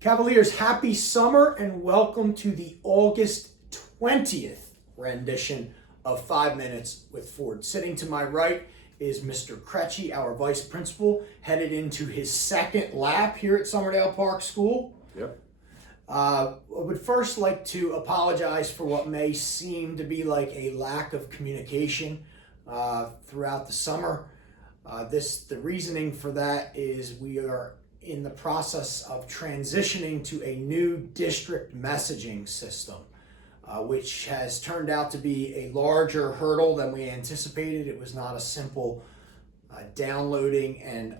Cavaliers, happy summer and welcome to the August 20th rendition of 5 Minutes with Ford. Sitting to my right is Mr. Kretschy, our vice principal, headed into his second lap here at Somerdale Park School. Yep. I would first like to apologize for what may seem to be like a lack of communication throughout the summer. The reasoning for that is we are in the process of transitioning to a new district messaging system, which has turned out to be a larger hurdle than we anticipated. It was not a simple downloading and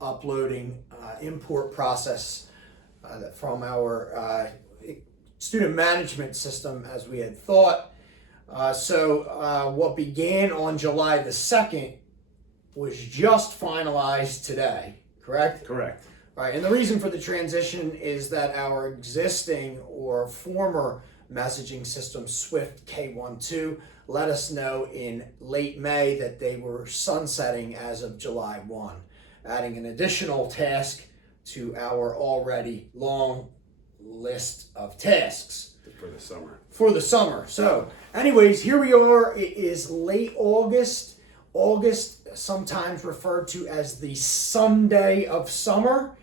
uploading import process from our student management system as we had thought. So what began on July the 2nd was just finalized today, correct? Correct. Right, and the reason for the transition is that our existing or former messaging system, Swift K12, let us know in late May that they were sunsetting as of July 1, adding an additional task to our already long list of tasks. For the summer. So, anyways, here we are. It is late August. August, sometimes referred to as the Sunday of summer.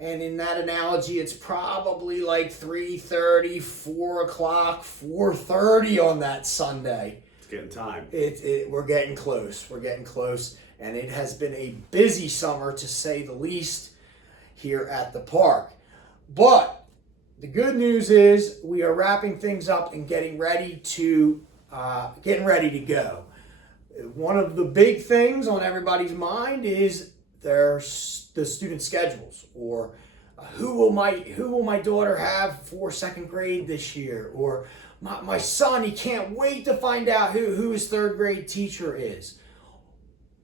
And in that analogy, it's probably like 3:30, 4 o'clock, 4:30 on that Sunday. It's getting time. We're getting close. We're getting close. And it has been a busy summer, to say the least, here at the park. But the good news is we are wrapping things up and getting ready to go. One of the big things on everybody's mind is the student schedules, or who will my daughter have for second grade this year, or my son, he can't wait to find out who his third grade teacher is.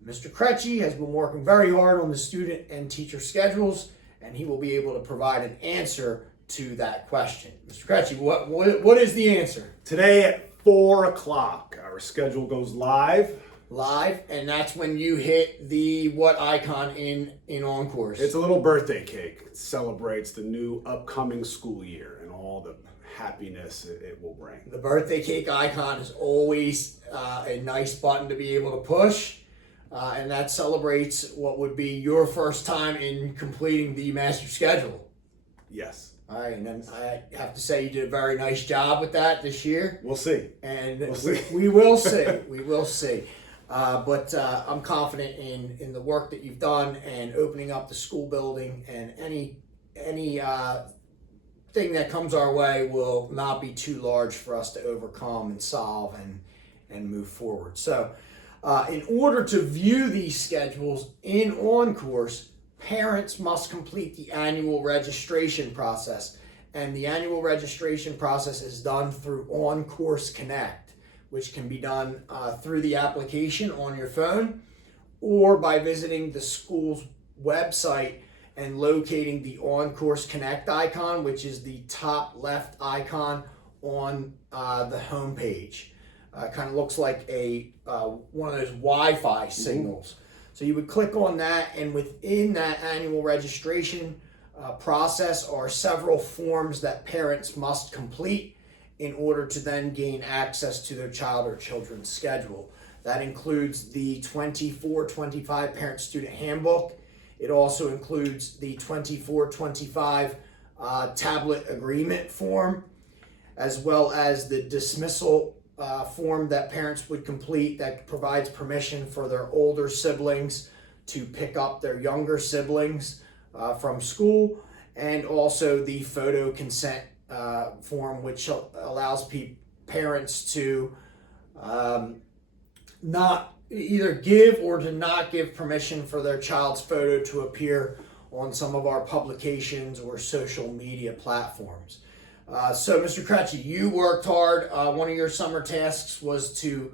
Mr. Kretschy has been working very hard on the student and teacher schedules, and he will be able to provide an answer to that question. Mr. Kretschy, what is the answer? Today at 4 o'clock, our schedule goes live. And that's when you hit the what icon in on course? It's a little birthday cake. It celebrates the new upcoming school year and all the happiness it will bring. The birthday cake icon is always a nice button to be able to push, and that celebrates what would be your first time in completing the master schedule. Yes. All right, and then I have to say you did a very nice job with that this year. We'll see. And we'll see. We will see. We will see. But I'm confident in the work that you've done and opening up the school building, and any thing that comes our way will not be too large for us to overcome and solve and move forward. So in order to view these schedules in OnCourse, parents must complete the annual registration process. And the annual registration process is done through OnCourse Connect, which can be done through the application on your phone or by visiting the school's website and locating the OnCourse Connect icon, which is the top left icon on the home page. Kind of looks like one of those Wi-Fi signals. So you would click on that, and within that annual registration process are several forms that parents must complete in order to then gain access to their child or children's schedule. That includes the 24-25 Parent-Student Handbook. It also includes the 24-25 Tablet Agreement form, as well as the dismissal form that parents would complete that provides permission for their older siblings to pick up their younger siblings from school, and also the photo consent form, which allows parents to not either give or to not give permission for their child's photo to appear on some of our publications or social media platforms. So, Mr. Kretschy, you worked hard. One of your summer tasks was to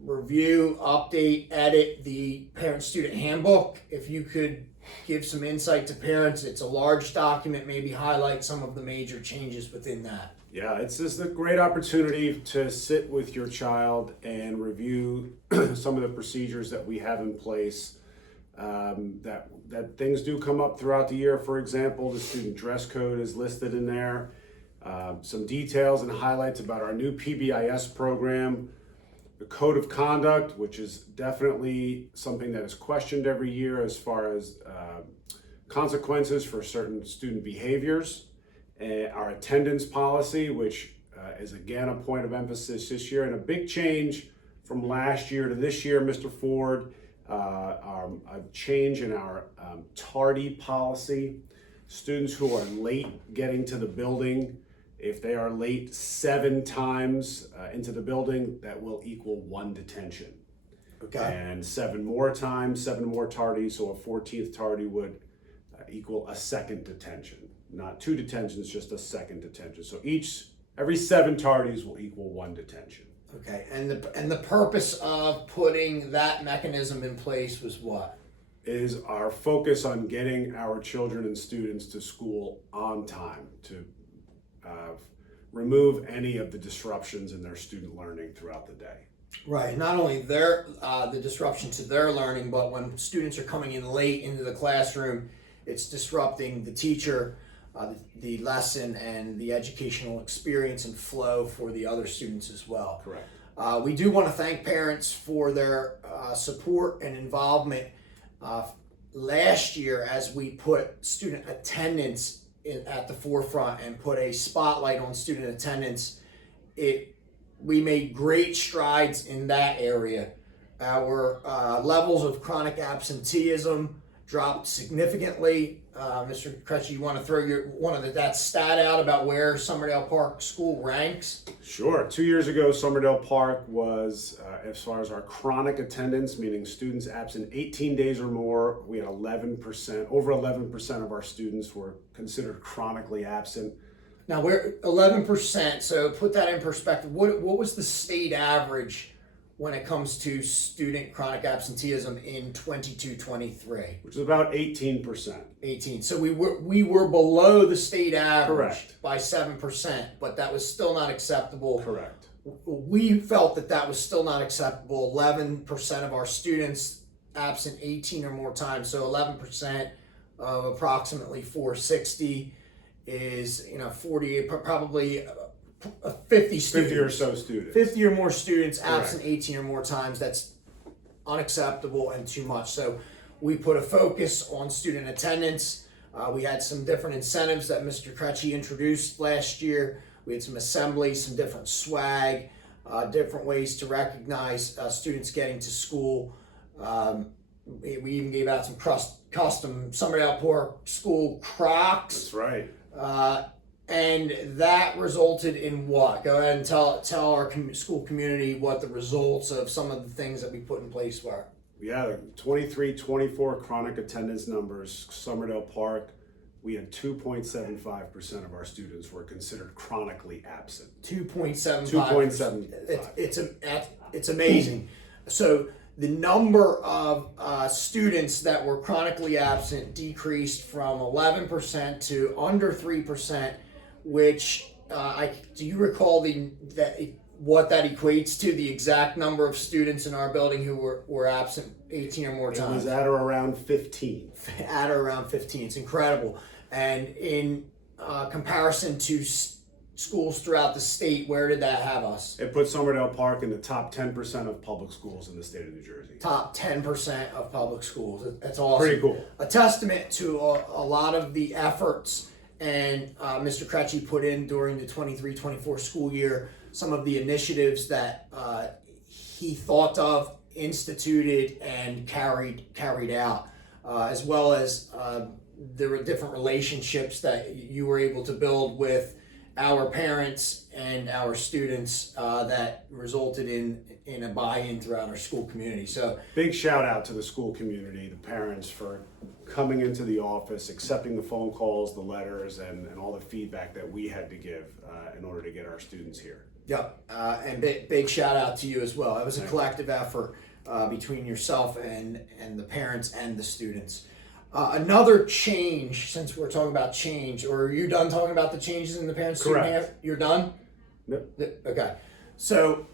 review, edit the Parent-Student Handbook. If you could give some insight to parents, it's a large document, maybe highlight some of the major changes within that. Yeah, it's just a great opportunity to sit with your child and review some of the procedures that we have in place that things do come up throughout the year. For example, the student dress code is listed in there. Some details and highlights about our new PBIS program, the code of conduct, which is definitely something that is questioned every year as far as consequences for certain student behaviors, our attendance policy, which is again a point of emphasis this year, and a big change from last year to this year, Mr. Ford, a change in our tardy policy. Students who are late getting to the building, if they are late 7 times into the building, that will equal 1 detention. Okay. And 7 more times, 7 more tardies, so a 14th tardy would equal a 2nd detention. Not 2 detentions, just a 2nd detention. So every 7 tardies will equal 1 detention. Okay, and the purpose of putting that mechanism in place was what? Is our focus on getting our children and students to school on time to remove any of the disruptions in their student learning throughout the day. Right, not only the disruption to their learning, but when students are coming in late into the classroom, it's disrupting the teacher, the lesson, and the educational experience and flow for the other students as well. Correct. We do want to thank parents for their support and involvement. Last year, as we put student attendance at the forefront and put a spotlight on student attendance, we made great strides in that area. Our levels of chronic absenteeism dropped significantly. Mr. Kretschy, you want to throw that stat out about where Somerdale Park School ranks? Sure. 2 years ago, Somerdale Park was, as far as our chronic attendance, meaning students absent 18 days or more, we had 11%, over 11% of our students were considered chronically absent. Now we're 11%, so put that in perspective. What was the state average when it comes to student chronic absenteeism in 22-23? Which is about 18%. 18. So we were below the state average. Correct. By 7%, but that was still not acceptable. Correct. We felt that was still not acceptable. 11% of our students absent 18 or more times. So 11% of approximately 460 is 40, probably 50 students. 50 or so students. 50 or more students absent Correct. 18 or more times. That's unacceptable and too much. So we put a focus on student attendance. We had some different incentives that Mr. Kretschy introduced last year. We had some assemblies, some different swag, different ways to recognize students getting to school. We even gave out some custom Somerdale Park School Crocs. That's right. And that resulted in what? Go ahead and tell our school community what the results of some of the things that we put in place were. Yeah, 23-24 chronic attendance numbers. Somerdale Park, we had 2.75% of our students were considered chronically absent. 2.75. 2.75. It's amazing. So the number of students that were chronically absent decreased from 11% to under 3%, which do you recall what that equates to, the exact number of students in our building who were absent 18 or more times? It was at or around 15. At or around 15. It's incredible. And in comparison to schools throughout the state, where did that have us? It put Somerdale Park in the top 10% of public schools in the state of New Jersey. Top 10% of public schools. That's awesome. Pretty cool. A testament to a lot of the efforts and Mr. Kretschy put in during the 23-24 school year, some of the initiatives that he thought of, instituted, and carried out, as well as there were different relationships that you were able to build with our parents and our students that resulted in a buy-in throughout our school community. So big shout out to the school community, the parents, for coming into the office, accepting the phone calls, the letters, and all the feedback that we had to give in order to get our students here. Yep, and big shout out to you as well. It was a collective effort between yourself and the parents and the students. Another change, since we're talking about change, or are you done talking about the changes in the parent-student handbook? You're done? Yep. Okay. So,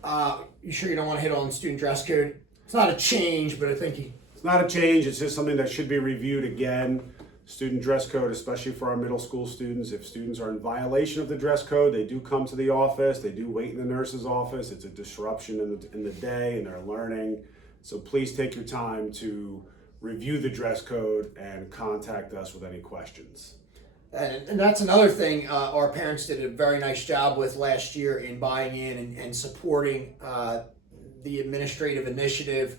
you sure you don't want to hit on student dress code? It's not a change, but I think It's not a change, it's just something that should be reviewed again. Student dress code, especially for our middle school students. If students are in violation of the dress code, they do come to the office, they do wait in the nurse's office. It's a disruption in the day and their learning. So please take your time to review the dress code and contact us with any questions. And that's another thing our parents did a very nice job with last year in buying in and supporting the administrative initiative.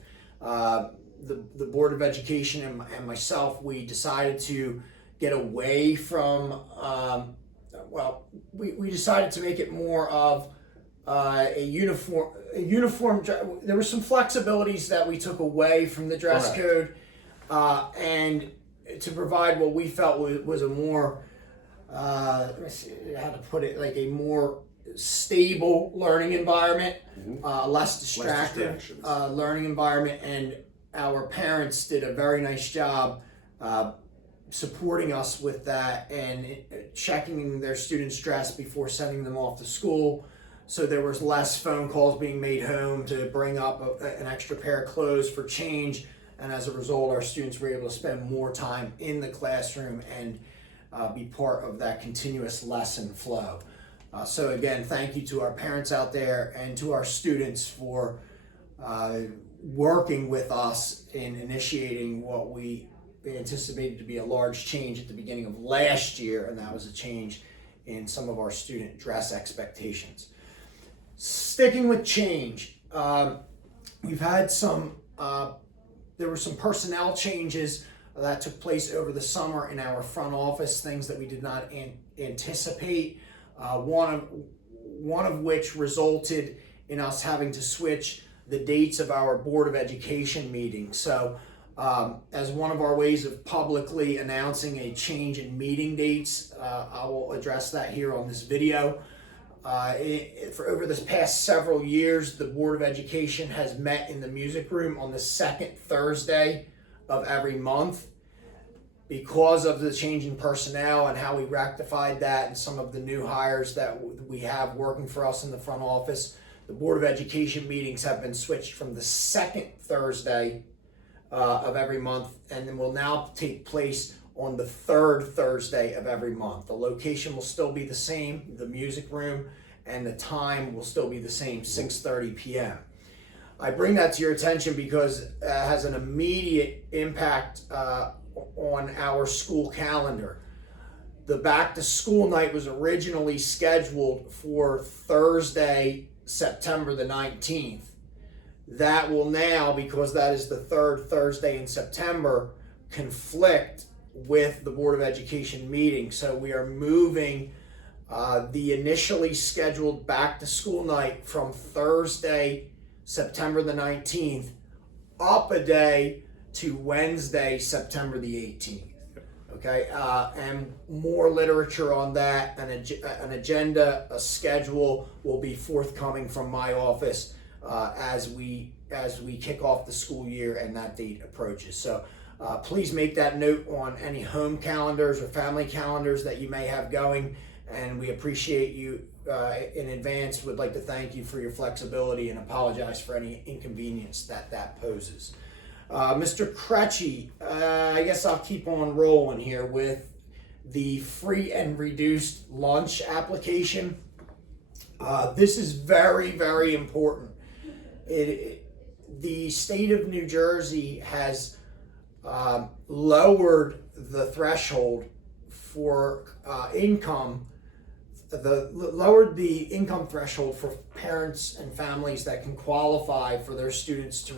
The Board of Education and myself, we decided to get away from, we decided to make it more of a uniform. There were some flexibilities that we took away from the dress code, and to provide what we felt was a more, let me see how to put it, like a more stable learning environment, less distracted learning environment, and our parents did a very nice job supporting us with that and checking their students' dress before sending them off to school. So there was less phone calls being made home to bring up an extra pair of clothes for change. And as a result, our students were able to spend more time in the classroom and be part of that continuous lesson flow. So again, thank you to our parents out there and to our students for working with us in initiating what we anticipated to be a large change at the beginning of last year, and that was a change in some of our student dress expectations. Sticking with change, we've had some, there were some personnel changes that took place over the summer in our front office, things that we did not anticipate, one of which resulted in us having to switch the dates of our Board of Education meetings. So as one of our ways of publicly announcing a change in meeting dates, I will address that here on this video. For over this past several years, the Board of Education has met in the music room on the second Thursday of every month. Because of the change in personnel and how we rectified that and some of the new hires that we have working for us in the front office, the Board of Education meetings have been switched from the second Thursday of every month, and then will now take place on the third Thursday of every month. The location will still be the same, the music room, and the time will still be the same, 6:30 p.m. I bring that to your attention because it has an immediate impact on our school calendar. The back to school night was originally scheduled for Thursday, September the 19th. That will now, because that is the third Thursday in September, conflict with the Board of Education meeting. So we are moving the initially scheduled back to school night from Thursday, September the 19th, up a day to Wednesday, September the 18th. Okay, and more literature on that, an agenda, a schedule will be forthcoming from my office as we kick off the school year and that date approaches. So please make that note on any home calendars or family calendars that you may have going, and we appreciate you in advance. Would like to thank you for your flexibility and apologize for any inconvenience that poses. Mr. Kretschy, I guess I'll keep on rolling here with the free and reduced lunch application. This is very, very important. The state of New Jersey has lowered the threshold for income, lowered the income threshold for parents and families that can qualify for their students to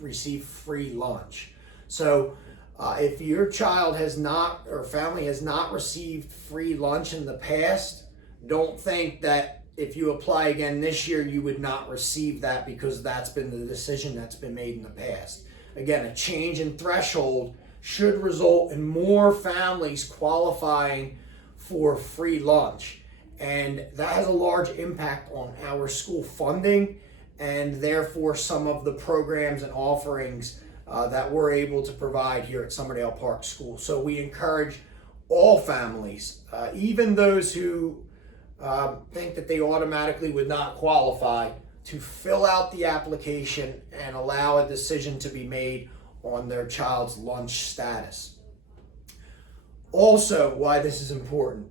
receive free lunch. So if your child has not, or family has not received free lunch in the past, don't think that if you apply again this year, you would not receive that, because that's been the decision that's been made in the past. Again, a change in threshold should result in more families qualifying for free lunch. And that has a large impact on our school funding, and therefore some of the programs and offerings that we're able to provide here at Somerdale Park School. So we encourage all families, even those who think that they automatically would not qualify, to fill out the application and allow a decision to be made on their child's lunch status. Also, why this is important,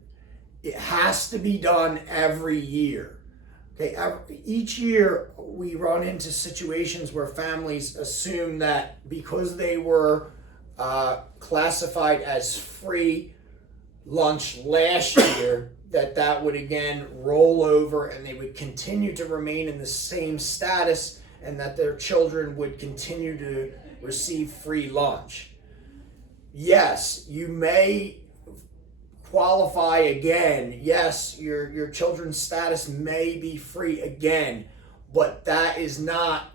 it has to be done every year. Okay, each year we run into situations where families assume that because they were classified as free lunch last year, that would again roll over and they would continue to remain in the same status and that their children would continue to receive free lunch. Yes, you may qualify again. Yes, your children's status may be free again, but that is not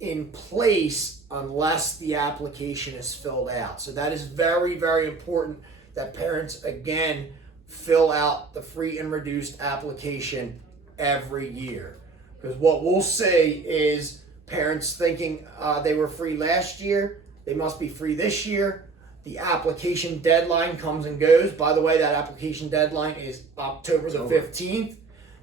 in place unless the application is filled out. So that is very, very important that parents again fill out the free and reduced application every year. Because what we'll say is parents thinking they were free last year, they must be free this year. The application deadline comes and goes. By the way, that application deadline is October the 15th.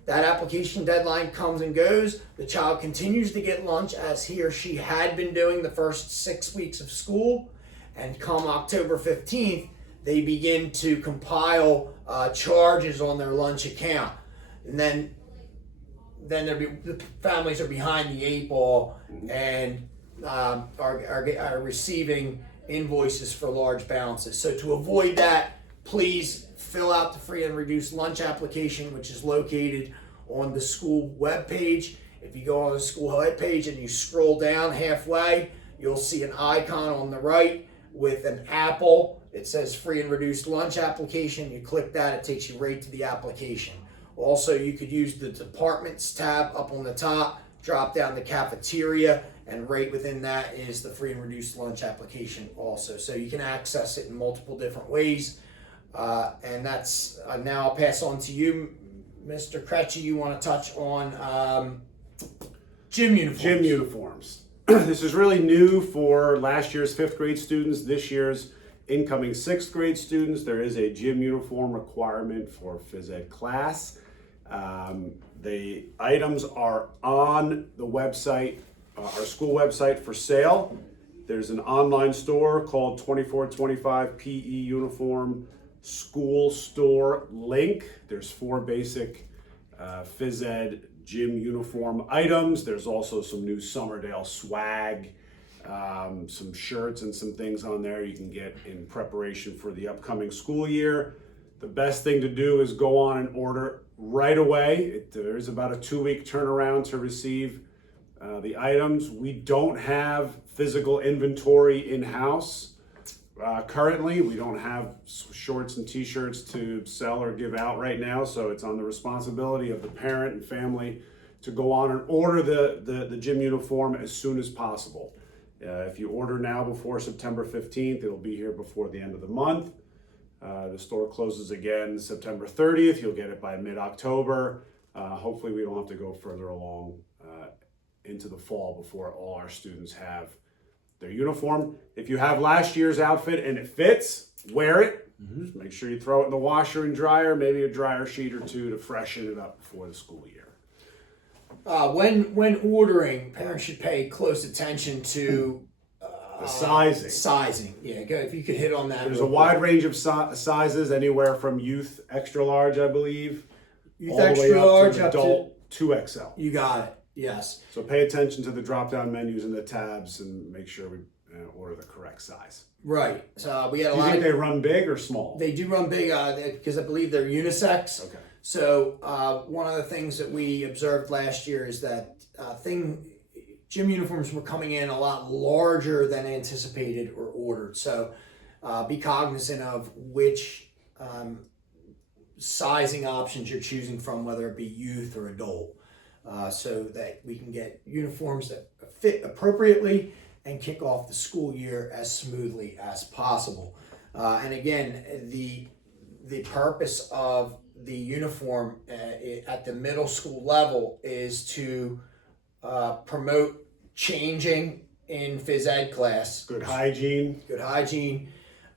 That application deadline comes and goes. The child continues to get lunch as he or she had been doing the first 6 weeks of school. And come October 15th, they begin to compile charges on their lunch account. And then the families are behind the 8 ball and are receiving invoices for large balances. So to avoid that, please fill out the free and reduced lunch application, which is located on the school webpage. If you go on the school webpage and you scroll down halfway, you'll see an icon on the right with an apple. It says free and reduced lunch application. You click that, it takes you right to the application. Also, you could use the departments tab up on the top, drop down the cafeteria, and right within that is the free and reduced lunch application also. So you can access it in multiple different ways. And that's, now I'll pass on to you, Mr. Kretschy. You want to touch on gym uniforms? Gym uniforms. This is really new for last year's 5th grade students, this year's incoming 6th grade students. There is a gym uniform requirement for phys ed class. The items are on the website, our school website, for sale. There's an online store called 2425 PE Uniform School Store link. There's 4 basic phys ed gym uniform items. There's also some new Somerdale swag, some shirts and some things on there you can get in preparation for the upcoming school year. The best thing to do is go on and order right away. There's about a 2-week turnaround to receive the items. We don't have physical inventory in-house. Currently, we don't have shorts and t-shirts to sell or give out right now, so it's on the responsibility of the parent and family to go on and order the gym uniform as soon as possible. If you order now before September 15th, it'll be here before the end of the month. The store closes again September 30th. You'll get it by mid-October. Hopefully we don't have to go further along into the fall before all our students have their uniform. If you have last year's outfit and it fits, wear it. Just make sure you throw it in the washer and dryer, maybe a dryer sheet or 2 to freshen it up before the school year. When ordering, parents should pay close attention to the sizing. Sizing, yeah. Go if you could hit on that. There's a wide range of sizes, anywhere from youth extra large, I believe, Youth all the way extra up large to up to adult 2XL. You got it. Yes. So pay attention to the drop-down menus and the tabs, and make sure we order the correct size. Right. So we had a Do you lot. think they run big or small? They do run big because I believe they're unisex. Okay. So one of the things that we observed last year is that gym uniforms were coming in a lot larger than anticipated or ordered. So be cognizant of which sizing options you're choosing from, whether it be youth or adult, so that we can get uniforms that fit appropriately and kick off the school year as smoothly as possible. And again, the purpose of the uniform at the middle school level is to promote changing in phys ed class. Good hygiene. Good hygiene.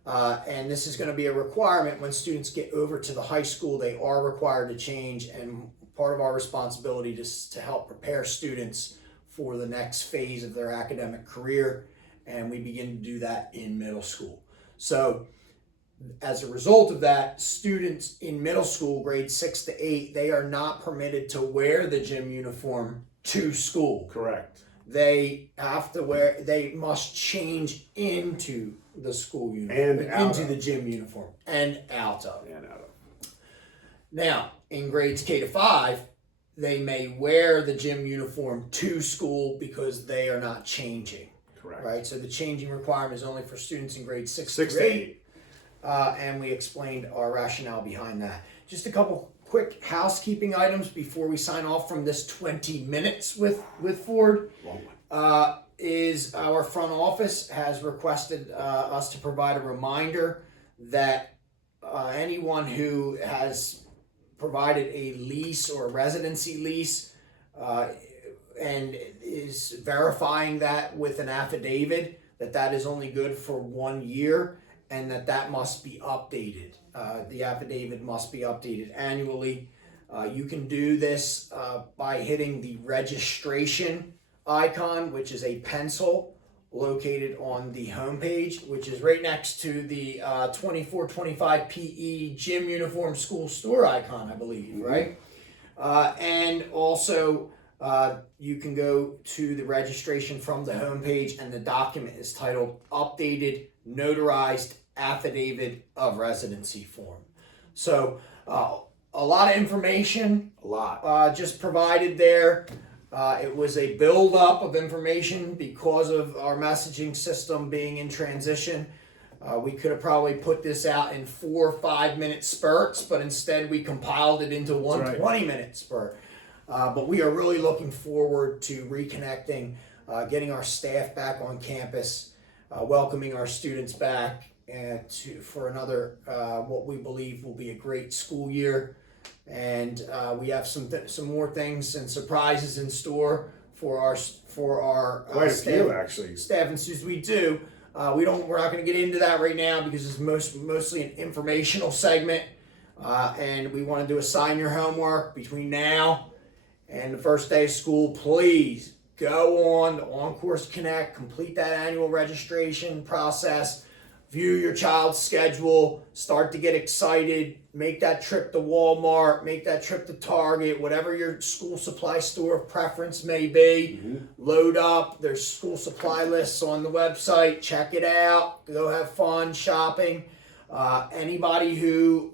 And this is going to be a requirement when students get over to the high school. They are required to change, and part of our responsibility is to help prepare students for the next phase of their academic career. and we begin to do that in middle school. So as a result of that, students in middle school, grades 6 to 8, they are not permitted to wear the gym uniform to school. Correct. They must change into the school uniform, And into the gym uniform, and out of. Now, in grades K to 5, they may wear the gym uniform to school because they are not changing. Correct. Right? So the changing requirement is only for students in grades 6 to to 8. And we explained our rationale behind that. Just a couple quick housekeeping items before we sign off from this 20 minutes with Ford. Is our front office has requested us to provide a reminder that anyone who has provided a lease or a residency lease and is verifying that with an affidavit, that is only good for 1 year, and that must be updated. The affidavit must be updated annually. You can do this by hitting the registration icon, which is a pencil located on the homepage, which is right next to the 24-25 PE gym uniform school store icon, I believe, right? And also, you can go to the registration from the homepage, and the document is titled Updated Notarized Affidavit of Residency Form. So, a lot of information, just provided there. It was a build-up of information because of our messaging system being in transition. We could have probably put this out in 4 or 5 minute spurts, but instead we compiled it into one 20-minute spurt. But we are really looking forward to reconnecting, getting our staff back on campus, welcoming our students back for another what we believe will be a great school year. And we have some more things and surprises in store for our staff and students. We do. We're not going to get into that right now because it's mostly an informational segment, and we want to do a sign your homework between now and the first day of school. Please go on to On-Course Connect, complete that annual registration process. View your child's schedule, start to get excited, make that trip to Walmart, make that trip to Target, whatever your school supply store of preference may be. Load up. There's school supply lists on the website. Check it out. Go have fun shopping. Anybody who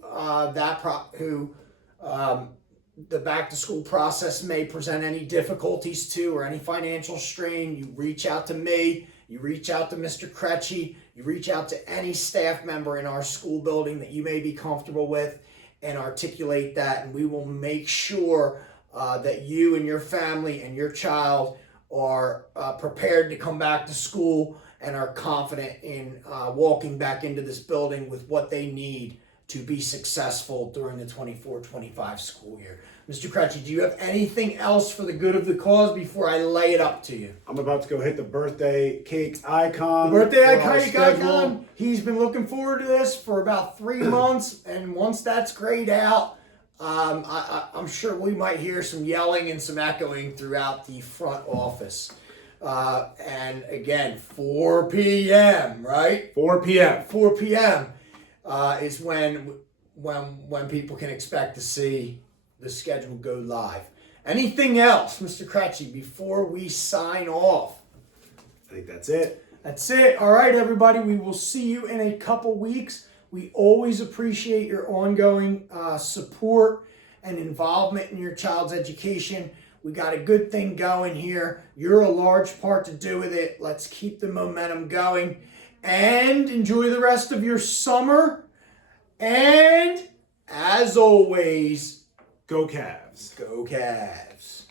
the back to school process may present any difficulties to or any financial strain, you reach out to me. You reach out to Mr. Kretschy, you reach out to any staff member in our school building that you may be comfortable with and articulate that, and we will make sure that you and your family and your child are prepared to come back to school and are confident in walking back into this building with what they need to be successful during the 24-25 school year. Mr. Kretschy, do you have anything else for the good of the cause before I lay it up to you? I'm about to go hit the birthday cake icon. The birthday icon. He's been looking forward to this for about 3 months, and once that's grayed out, I'm sure we might hear some yelling and some echoing throughout the front office. And again, 4 p.m., right? 4 p.m. 4 p.m. Is when people can expect to see the schedule go live. Anything else, Mr. Kretschy, before we sign off? I think that's it. That's it. All right, everybody. We will see you in a couple weeks. We always appreciate your ongoing support and involvement in your child's education. We got a good thing going here. You're a large part to do with it. Let's keep the momentum going and enjoy the rest of your summer. And as always, go Cavs. Go Cavs.